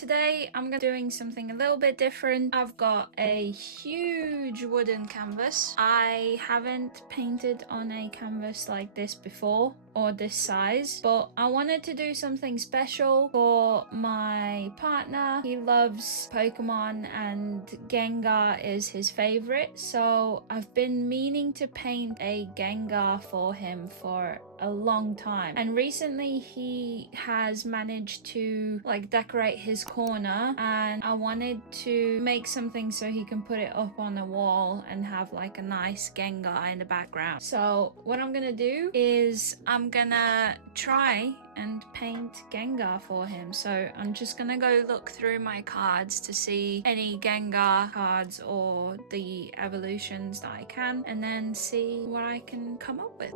today I'm gonna be doing something a little bit different. I've got a huge wooden canvas. I haven't painted on a canvas like this before, or this size, but I wanted to do something special for my partner. He loves Pokemon and Gengar is his favorite, so I've been meaning to paint a Gengar for him for a long time, and recently he has managed to decorate his corner, and I wanted to make something so he can put it up on a wall and have like a nice Gengar in the background. So what I'm gonna do is I'm gonna try and paint Gengar for him. So I'm just gonna go look through my cards to see any Gengar cards or the evolutions that I can, and then see what I can come up with.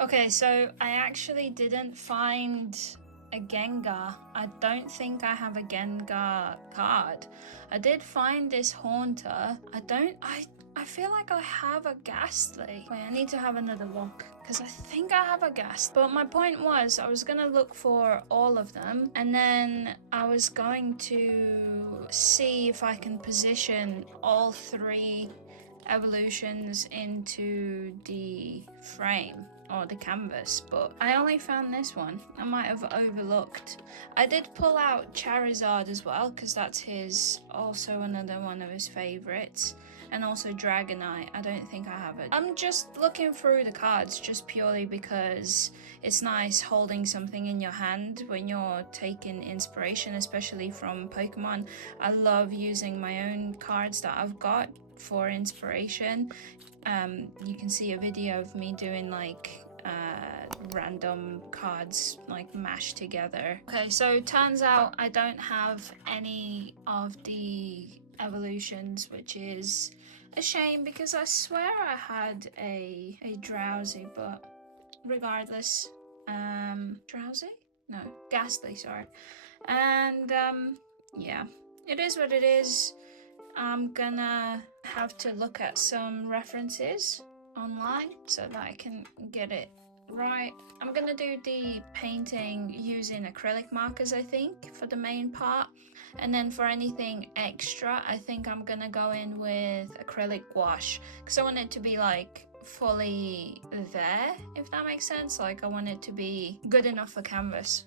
Okay, so I actually didn't find a Gengar. I don't think I have a Gengar card. I did find this Haunter. I feel like I have a Ghastly. Wait, I need to have another look because I think I have a Ghast. But my point was I was gonna look for all of them, and then I was going to see if I can position all three evolutions into the frame or the canvas, but I only found this one. I might have overlooked. I did pull out Charizard as well because that's also another one of his favorites, and also Dragonite. I don't think I have it. I'm just looking through the cards just purely because it's nice holding something in your hand when you're taking inspiration, especially from Pokemon. I love using my own cards that I've got for inspiration. You can see a video of me doing random cards mashed together. Okay, so turns out I don't have any of the evolutions, which is a shame because I swear I had a Drowsy, but regardless, Drowsy? No, Ghastly, sorry. And yeah, it is what it is. I'm gonna have to look at some references online so that I can get it right. I'm gonna do the painting using acrylic markers, I think, for the main part, and then for anything extra I think I'm gonna go in with acrylic gouache because I want it to be fully there, if that makes sense. I want it to be good enough for canvas.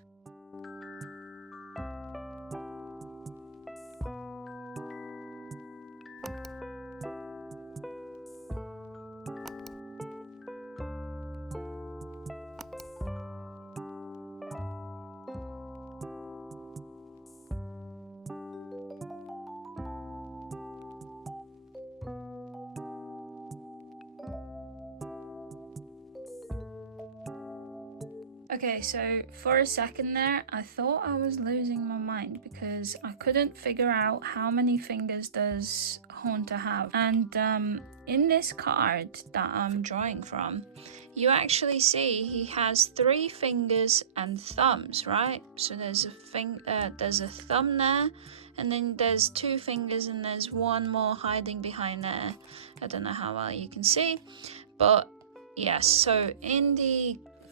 Okay, so for a second there, I thought I was losing my mind because I couldn't figure out how many fingers does Haunter have. And in this card that I'm drawing from, you actually see he has 3 fingers and thumbs, right? So there's a thumb there, and then there's 2 fingers, and there's one more hiding behind there. I don't know how well you can see, but yes. So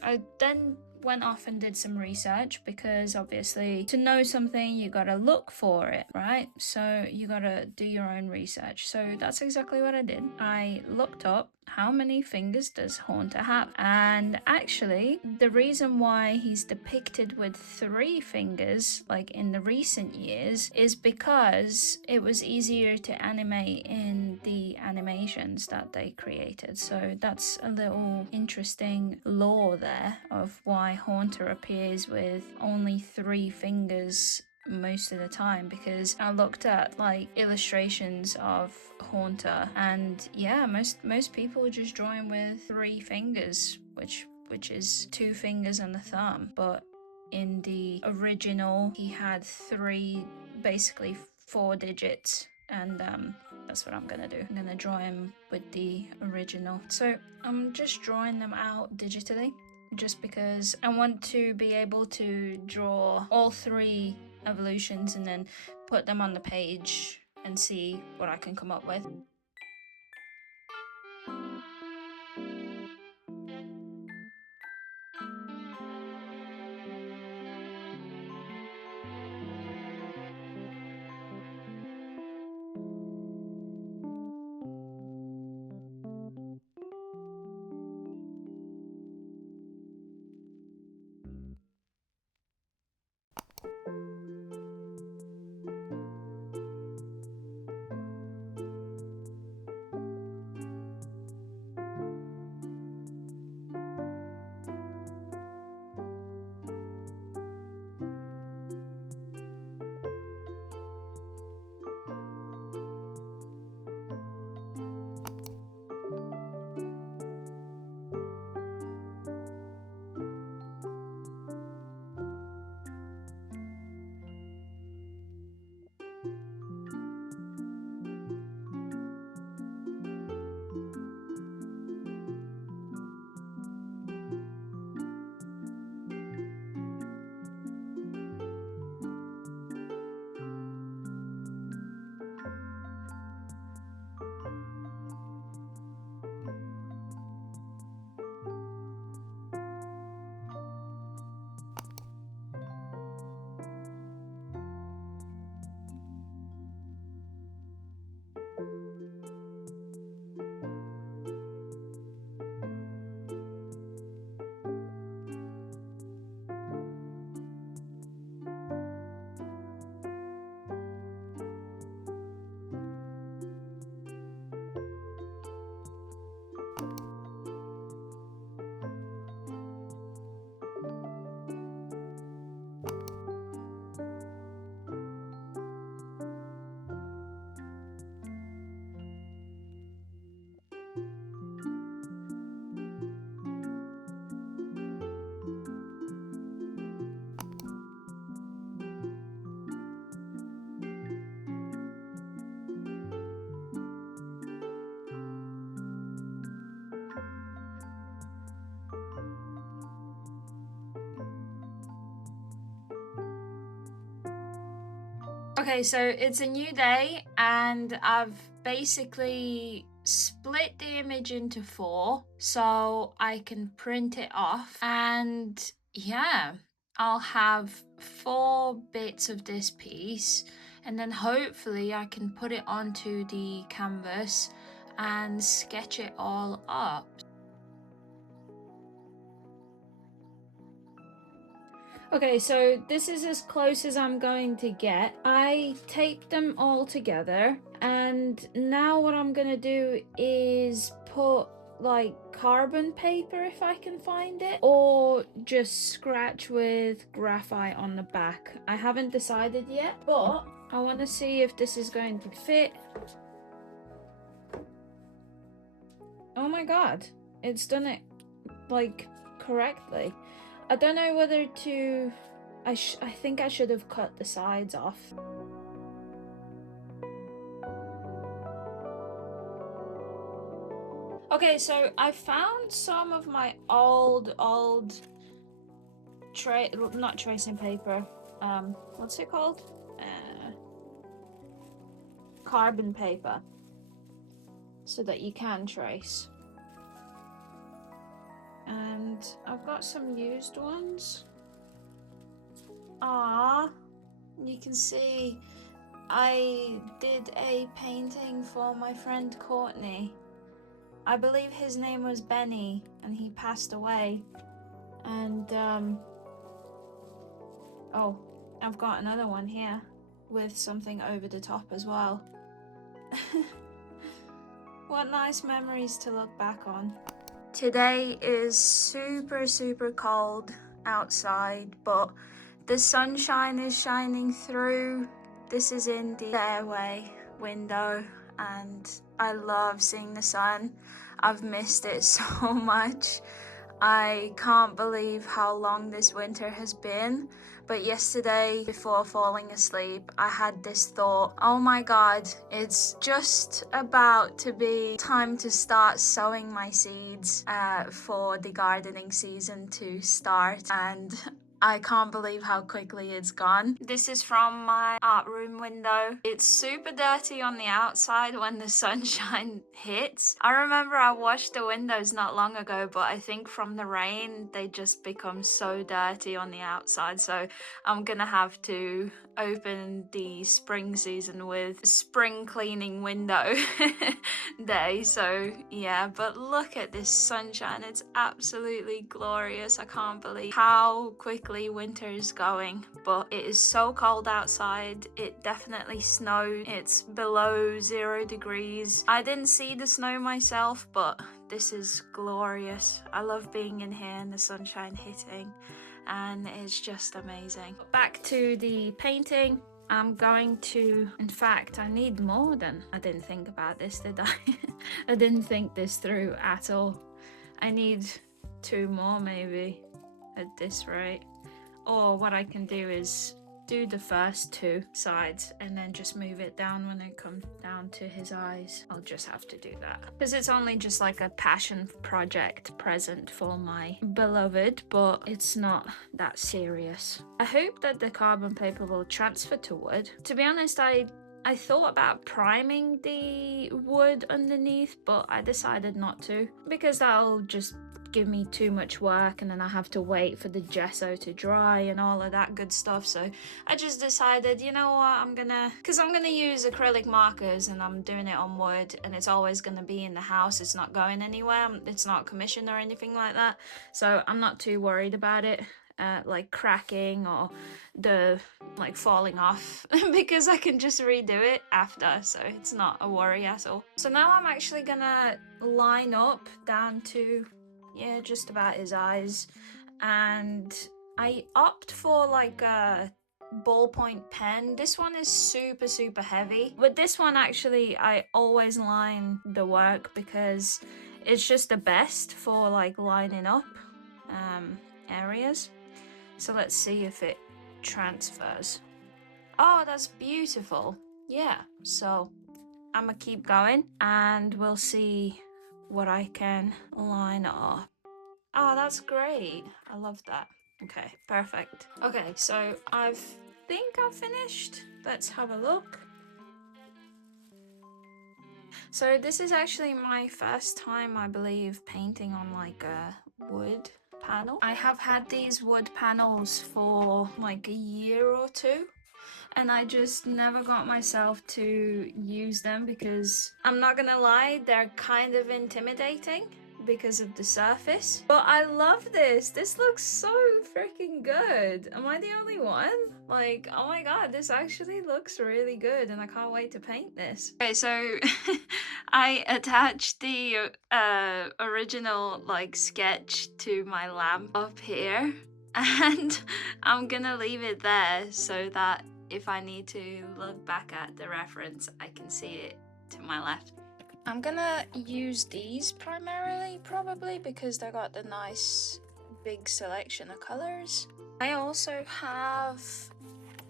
I then went off and did some research because obviously to know something you gotta look for it, right? So you gotta do your own research. So that's exactly what I did. I looked up how many fingers does Haunter have, and actually the reason why he's depicted with 3 fingers in the recent years is because it was easier to animate in the animations that they created. So that's a little interesting lore there of why Haunter appears with only 3 fingers most of the time, because I looked at illustrations of Haunter, and yeah, most people are just drawing with 3 fingers, which is 2 fingers and a thumb. But in the original he had 3, basically 4 digits, and that's what I'm gonna do. I'm gonna draw him with the original. So I'm just drawing them out digitally just because I want to be able to draw all 3 evolutions and then put them on the page and see what I can come up with. Okay, so it's a new day and I've basically split the image into 4 so I can print it off, and yeah, I'll have 4 bits of this piece, and then hopefully I can put it onto the canvas and sketch it all up. Okay, so this is as close as I'm going to get. I taped them all together, and now what I'm gonna do is put like carbon paper if I can find it, or just scratch with graphite on the back. I haven't decided yet, but I want to see if this is going to fit. Oh my god, it's done it like correctly. I don't know whether to... I think I should have cut the sides off. Okay, so I found some of my old not tracing paper. What's it called? Carbon paper, so that you can trace. And I've got some used ones. Ah, you can see I did a painting for my friend Courtney. I believe his name was Benny, and he passed away. And oh, I've got another one here with something over the top as well. What nice memories to look back on. Today is super cold outside, but the sunshine is shining through. This is in the stairway window and I love seeing the sun. I've missed it so much. I can't believe how long this winter has been. But yesterday, before falling asleep, I had this thought, oh my god, it's just about to be time to start sowing my seeds for the gardening season to start, and I can't believe how quickly it's gone. This is from my art room window. It's super dirty on the outside when the sunshine hits. I remember I washed the windows not long ago, but I think from the rain they just become so dirty on the outside, so I'm gonna have to open the spring season with spring cleaning window day. So yeah, but look at this sunshine, it's absolutely glorious. I can't believe how quickly winter is going, but it is so cold outside. It definitely snowed. It's below 0 degrees. I didn't see the snow myself, but this is glorious. I love being in here and the sunshine hitting, and it's just amazing. Back to the painting. I'm going to, in fact, I need more than, I didn't think about this, did I? I didn't think this through at all. I need 2 more maybe at this rate. Or what I can do is do the first 2 sides and then just move it down when it comes down to his eyes. I'll just have to do that because it's only just like a passion project present for my beloved, but it's not that serious. I hope that the carbon paper will transfer to wood. To be honest, I thought about priming the wood underneath, but I decided not to because that'll just give me too much work and then I have to wait for the gesso to dry and all of that good stuff. So I just decided, you know what, I'm gonna use acrylic markers and I'm doing it on wood and it's always gonna be in the house. It's not going anywhere. It's not commissioned or anything like that. So I'm not too worried about it. Like cracking or the like falling off because I can just redo it after, so it's not a worry at all. So now I'm actually gonna line up down to just about his eyes, and I opt for like a ballpoint pen. This one is super heavy. With this one actually I always line the work because it's just the best for like lining up areas. So let's see if it transfers. Oh, that's beautiful. Yeah, so I'm gonna keep going and we'll see what I can line up. Oh, that's great. I love that. Okay, perfect. Okay, so I've think I finished. Let's have a look. So this is actually my first time, I believe, painting on like a wood panel. I have had these wood panels for like a year or two, and I just never got myself to use them because I'm not gonna lie, they're kind of intimidating because of the surface. But I love this. This looks so freaking good. Am I the only one? Like, oh my god, this actually looks really good and I can't wait to paint this. Okay, so I attached the original like sketch to my lamp up here, and I'm gonna leave it there so that if I need to look back at the reference, I can see it to my left. I'm gonna use these primarily, probably, because they got the nice big selection of colors. I also have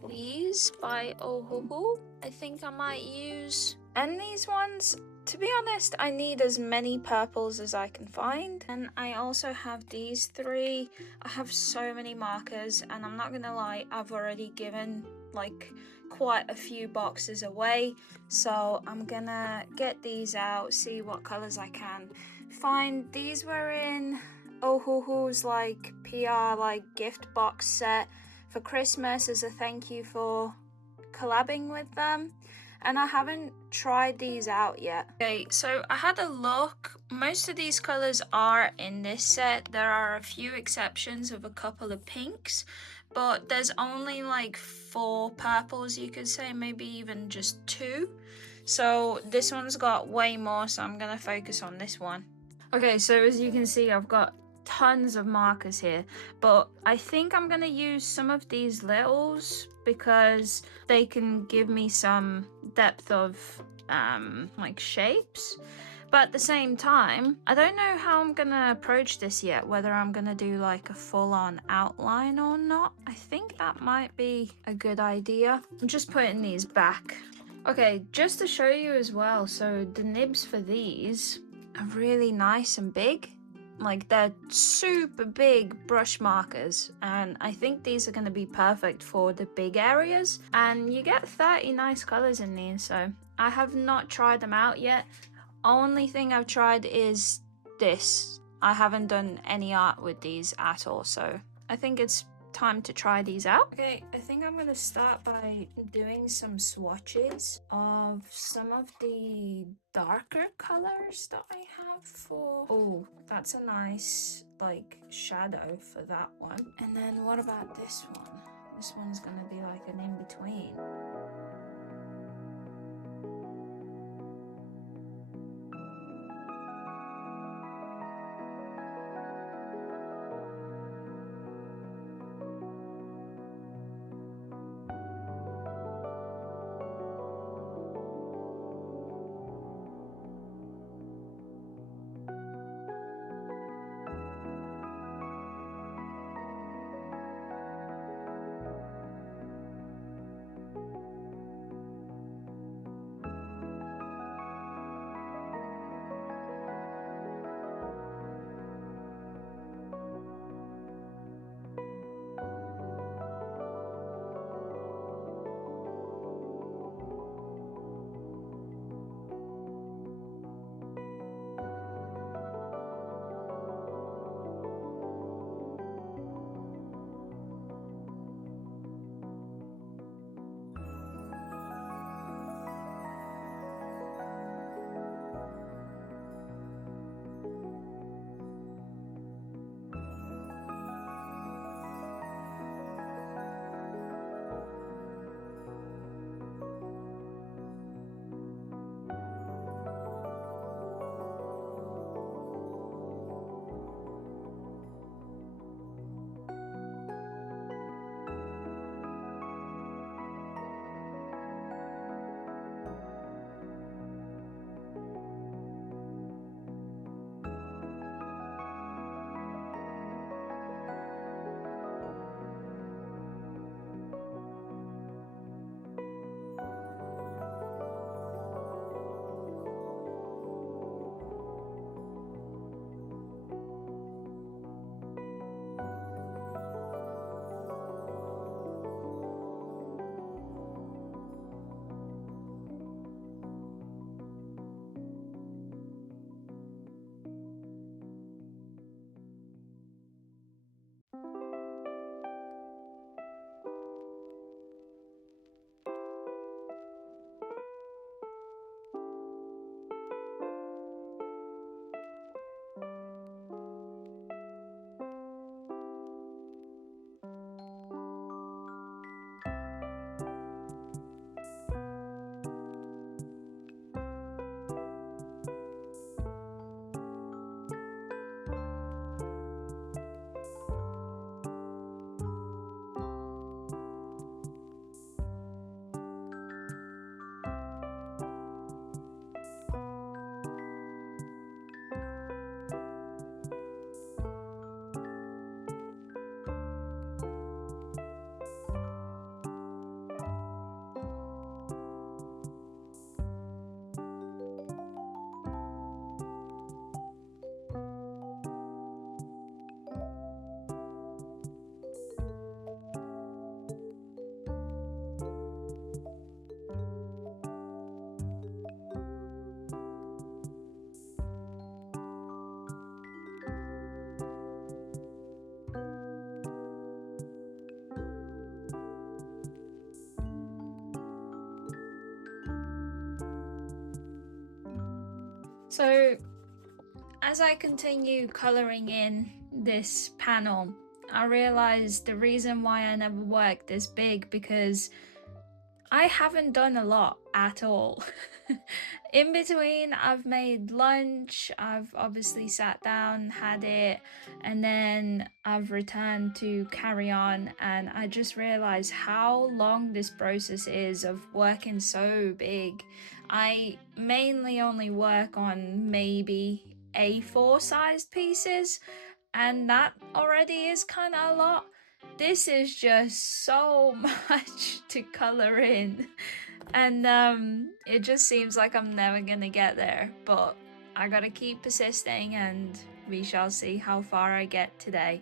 these by Ohuhu. I think I might use. And these ones, to be honest, I need as many purples as I can find. And I also have these three. I have so many markers, and I'm not gonna lie, I've already given like quite a few boxes away, so I'm gonna get these out, see what colors I can find. These were in Ohuhu's like PR like gift box set for Christmas as a thank you for collabing with them, and I haven't tried these out yet. Okay, so I had a look. Most of these colors are in this set. There are a few exceptions of a couple of pinks, but there's only like 4 purples, you could say, maybe even just 2. So this one's got way more, so I'm gonna focus on this one. Okay, so as you can see, I've got tons of markers here, but I think I'm gonna use some of these littles because they can give me some depth of like shapes. But at the same time, I don't know how I'm gonna approach this yet, whether I'm gonna do like a full-on outline or not. I think that might be a good idea. I'm just putting these back. Okay, just to show you as well, so the nibs for these are really nice and big. Like, they're super big brush markers, and I think these are going to be perfect for the big areas, and you get 30 nice colors in these. So I have not tried them out yet. Only thing I've tried is this. I haven't done any art with these at all, so I think it's time to try these out. Okay, I think I'm gonna start by doing some swatches of some of the darker colors that I have for... Oh, that's a nice like shadow for that one. And then what about this one? This one's gonna be like an in-between. So as I continue colouring in this panel, I realised the reason why I never worked this big, because I haven't done a lot at all. In between, I've made lunch, I've obviously sat down, had it, and then I've returned to carry on, and I just realized how long this process is of working so big. I mainly only work on maybe A4 sized pieces, and that already is kind of a lot. This is just so much to color in, and it just seems like I'm never gonna get there, but I gotta keep persisting, and we shall see how far I get today.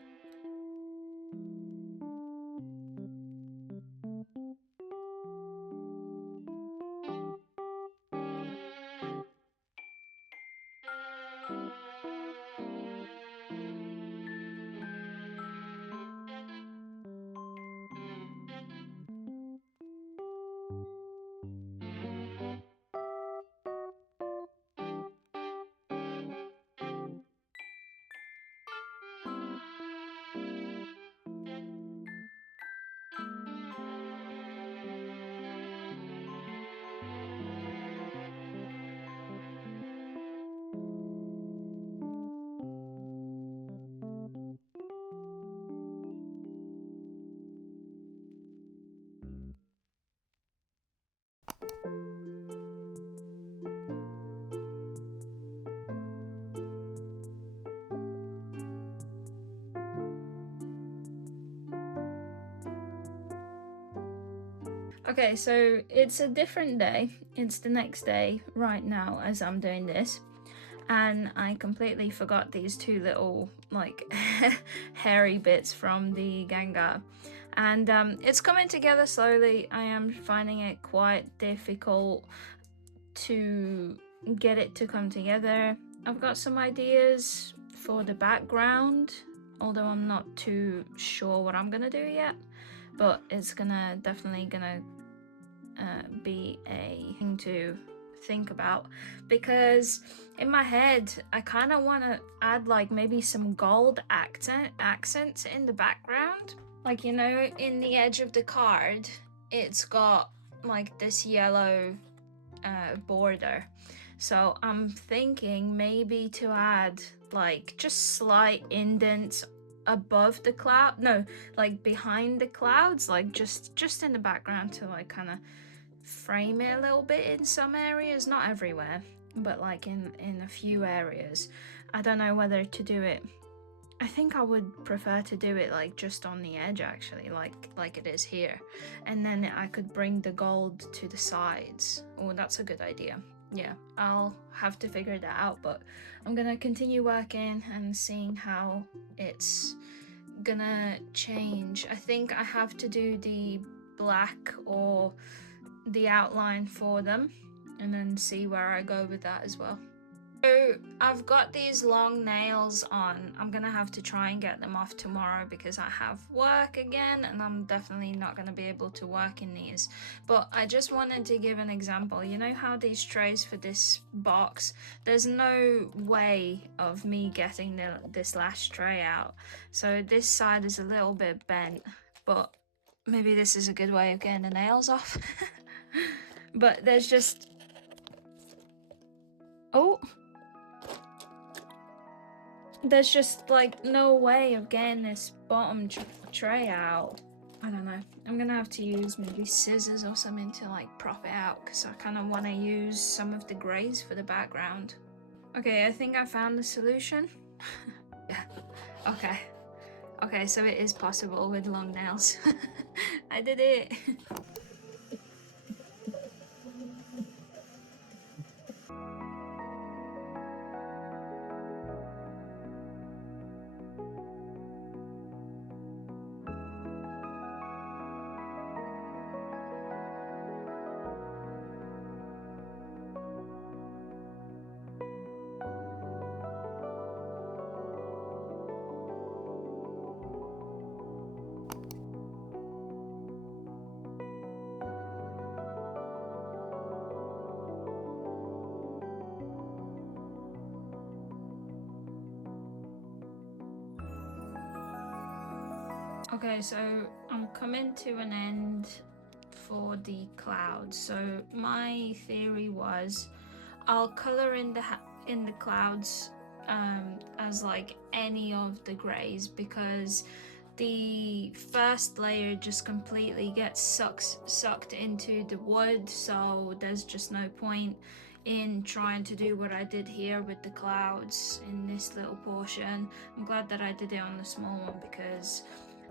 Okay, so it's a different day. It's the next day right now as I'm doing this, and I completely forgot these two little like hairy bits from the Gengar, and it's coming together slowly. I am finding it quite difficult to get it to come together. I've got some ideas for the background, although I'm not too sure what I'm gonna do yet, but it's definitely gonna be a thing to think about, because in my head I kind of want to add like maybe some gold accents in the background, like, you know, in the edge of the card it's got like this yellow border, so I'm thinking maybe to add like just slight indents above the cloud, no, like behind the clouds, like just in the background, to like kind of frame it a little bit in some areas, not everywhere, but like in a few areas. I don't know whether to do it. I think I would prefer to do it like just on the edge, actually, like it is here, and then I could bring the gold to the sides. Oh, that's a good idea. Yeah, I'll have to figure that out, but I'm gonna continue working and seeing how it's gonna change. I think I have to do the black or the outline for them, and then see where I go with that as well. So I've got these long nails on. I'm gonna have to try and get them off tomorrow because I have work again, and I'm definitely not gonna be able to work in these. But I just wanted to give an example. You know how these trays for this box, there's no way of me getting this last tray out. So this side is a little bit bent, but maybe this is a good way of getting the nails off. But there's just, oh, there's just like no way of getting this bottom tray out. I don't know. I'm gonna have to use maybe scissors or something to like prop it out, because I kind of want to use some of the grays for the background. Okay, I think I found the solution. Yeah. Okay. Okay, so it is possible with long nails. I did it. Okay, so I'm coming to an end for the clouds. So my theory was I'll color in the clouds as like any of the grays, because the first layer just completely gets sucked into the wood, so there's just no point in trying to do what I did here with the clouds in this little portion. I'm glad that I did it on the small one,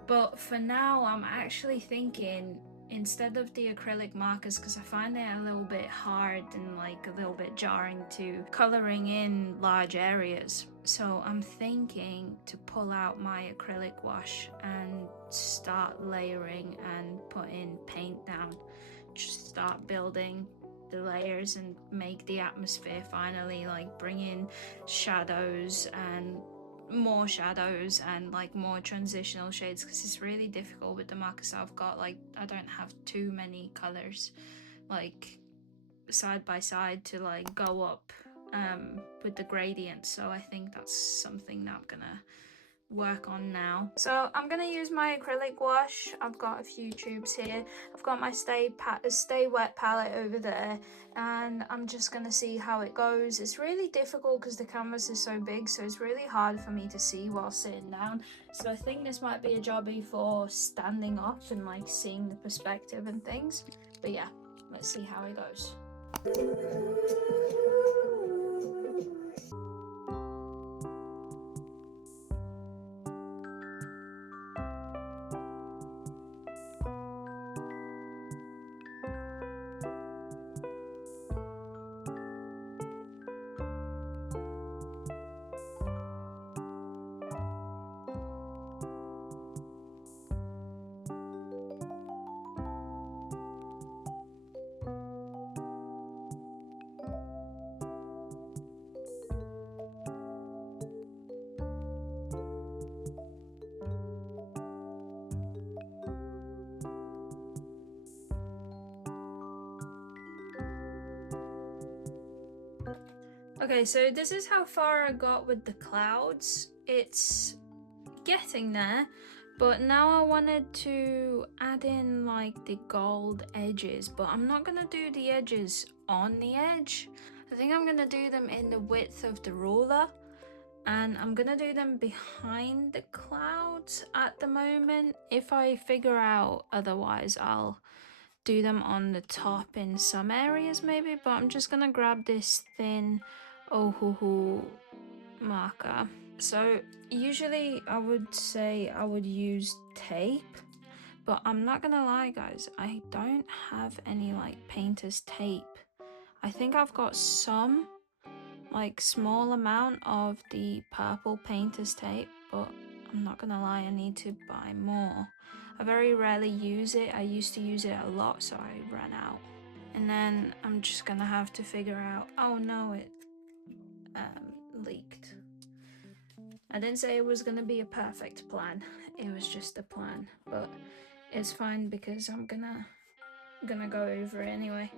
but for now I'm actually thinking, instead of the acrylic markers, because I find it a little bit hard and like a little bit jarring to coloring in large areas, so I'm thinking to pull out my acrylic wash and start layering and putting paint down. Just start building the layers and make the atmosphere finally, like bring in shadows and more shadows and like more transitional shades, because it's really difficult with the markers I've got. Like I don't have too many colors like side by side to like go up with the gradient, so I think that's something that I'm gonna work on now. So I'm gonna use my acrylic wash. I've got a few tubes here. I've got my stay wet palette over there, and I'm just gonna see how it goes. It's really difficult because the canvas is so big, so it's really hard for me to see while sitting down. So I think this might be a jobby for standing up and like seeing the perspective and things. But yeah, let's see how it goes. Okay, so this is how far I got with the clouds. It's getting there, but now I wanted to add in like the gold edges, but I'm not gonna do the edges on the edge. I think I'm gonna do them in the width of the ruler, and I'm gonna do them behind the clouds at the moment. If I figure out otherwise, I'll do them on the top in some areas maybe, but I'm just gonna grab this thin Ohuhu marker. So usually I would say I would use tape, but I'm not gonna lie guys, I don't have any like painter's tape. I think I've got some like small amount of the purple painter's tape, but I'm not gonna lie, I need to buy more. I very rarely use it. I used to use it a lot, so I ran out. And then I'm just gonna have to figure out, oh no, it leaked. I didn't say it was gonna be a perfect plan, it was just a plan, but it's fine because I'm gonna go over it anyway.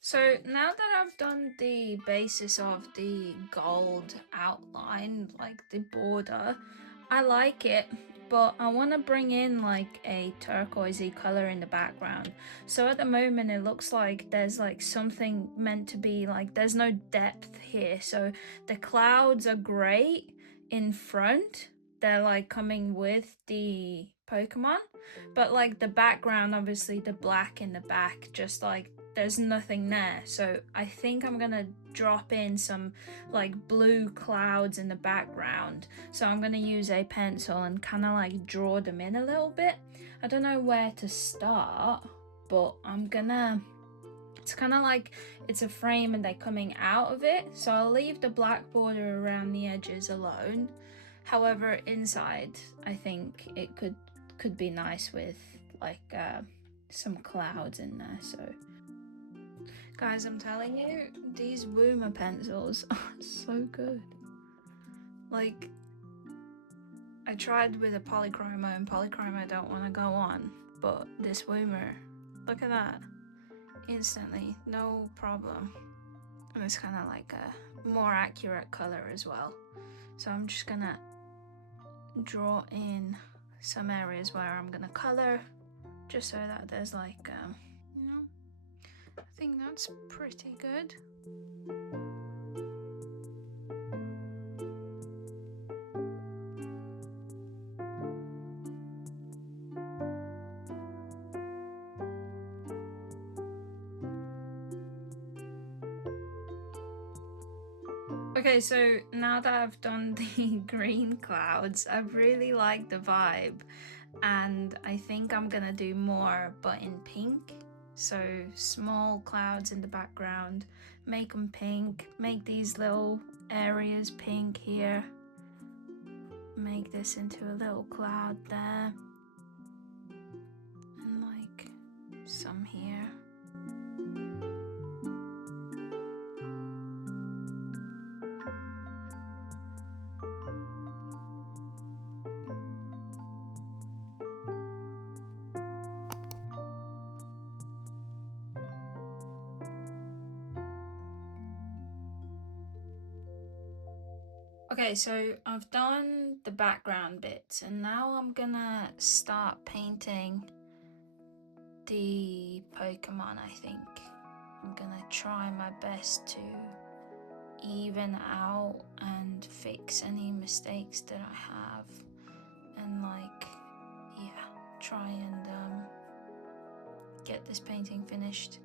So now that I've done the basis of the gold outline, like the border, I like it, but I want to bring in like a turquoisey color in the background. So at the moment it looks like there's like something meant to be like, there's no depth here. So the clouds are great in front, they're like coming with the Pokemon, but like the background, obviously the black in the back, just like there's nothing there. So I think I'm gonna drop in some like blue clouds in the background. So I'm gonna use a pencil and kind of like draw them in a little bit. I don't know where to start, but it's kind of like it's a frame and they're coming out of it. So I'll leave the black border around the edges alone. However, inside I think it could be nice with like some clouds in there. So guys, I'm telling you, these Woomer pencils are so good. Like, I tried with a polychromo and polychromo don't want to go on, but this Woomer, look at that, instantly, no problem. And it's kind of like a more accurate color as well. So I'm just gonna draw in some areas where I'm gonna color, just so that there's like, you know, I think that's pretty good. Okay, so now that I've done the green clouds, I really like the vibe, and I think I'm gonna do more, but in pink. So small clouds in the background, make them pink, make these little areas pink here, make this into a little cloud there, and like some here. Okay, so I've done the background bits, and now I'm gonna start painting the Pokemon, I think. I'm gonna try my best to even out and fix any mistakes that I have, and like, yeah, try and get this painting finished.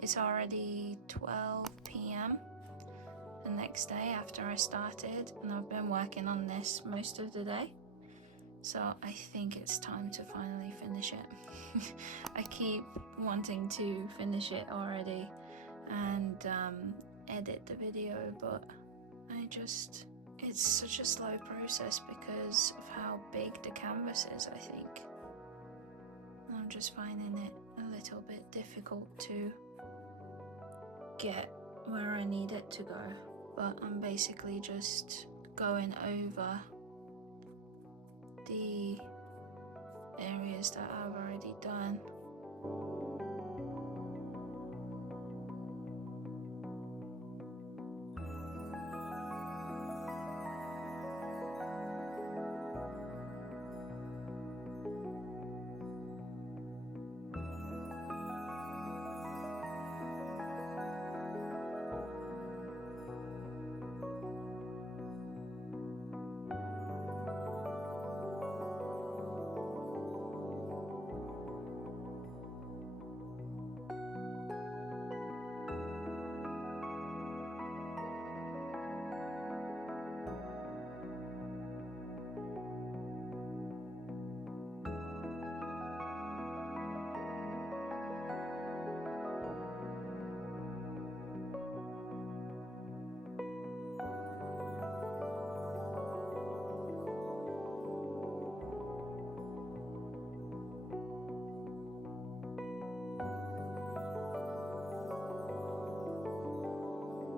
It's already 12 p.m. the next day after I started, and I've been working on this most of the day, so I think it's time to finally finish it. I keep wanting to finish it already and edit the video, but it's such a slow process because of how big the canvas is, I think. I'm just finding it a little bit difficult to get where I need it to go. But I'm basically just going over the areas that I've already done.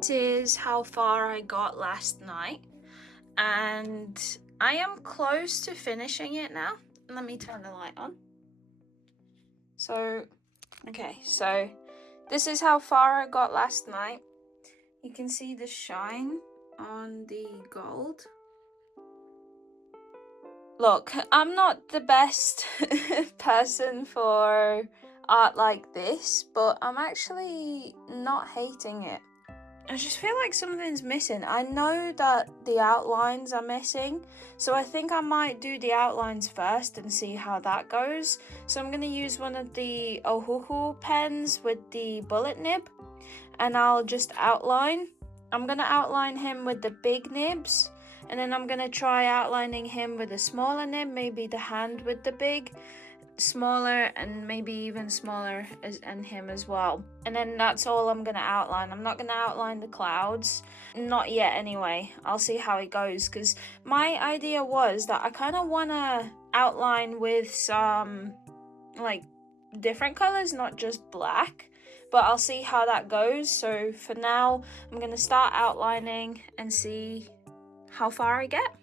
This is how far I got last night, and I am close to finishing it now. Let me turn the light on. So, okay, so this is how far I got last night. You can see the shine on the gold. Look, I'm not the best person for art like this, but I'm actually not hating it. I just feel like something's missing. I know that the outlines are missing, so I think I might do the outlines first and see how that goes. So I'm going to use one of the Ohuhu pens with the bullet nib, and I'll just outline. I'm going to outline him with the big nibs, and then I'm going to try outlining him with a smaller nib, maybe the hand with the big, smaller, and maybe even smaller and him as well. And then that's all I'm gonna outline. I'm not gonna outline the clouds, not yet anyway. I'll see how it goes, because my idea was that I kind of want to outline with some like different colors, not just black, but I'll see how that goes. So for now, I'm gonna start outlining and see how far I get.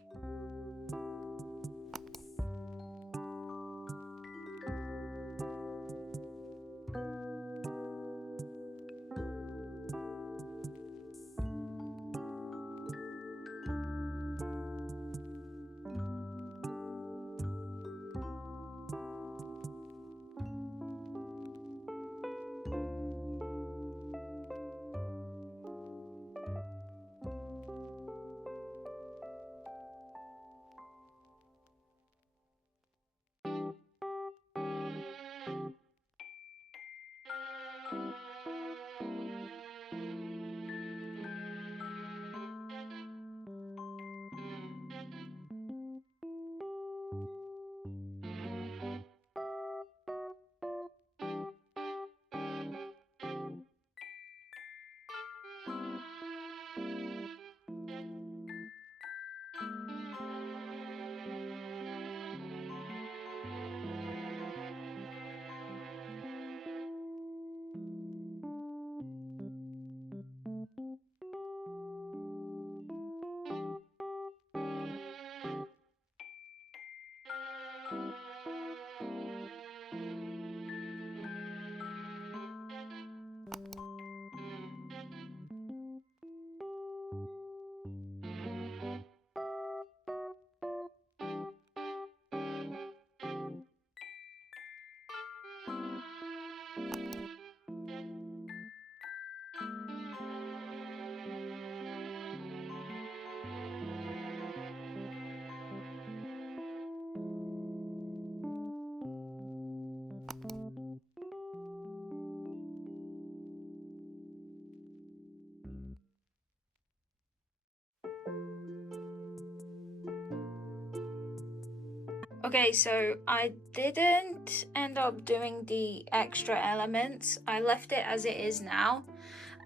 Okay, so I didn't end up doing the extra elements. I left it as it is now.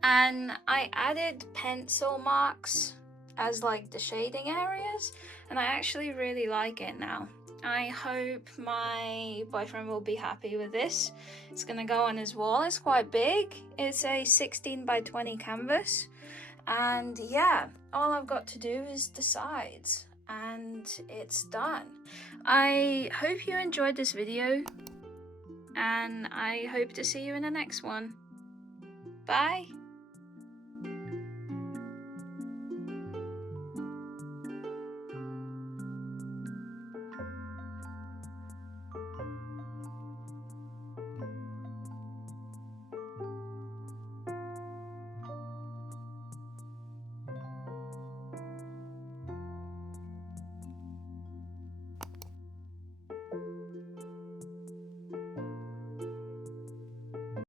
And I added pencil marks as like the shading areas. And I actually really like it now. I hope my boyfriend will be happy with this. It's gonna go on his wall. It's quite big. It's a 16 by 20 canvas. And yeah, all I've got to do is the sides and it's done. I hope you enjoyed this video and I hope to see you in the next one. Bye!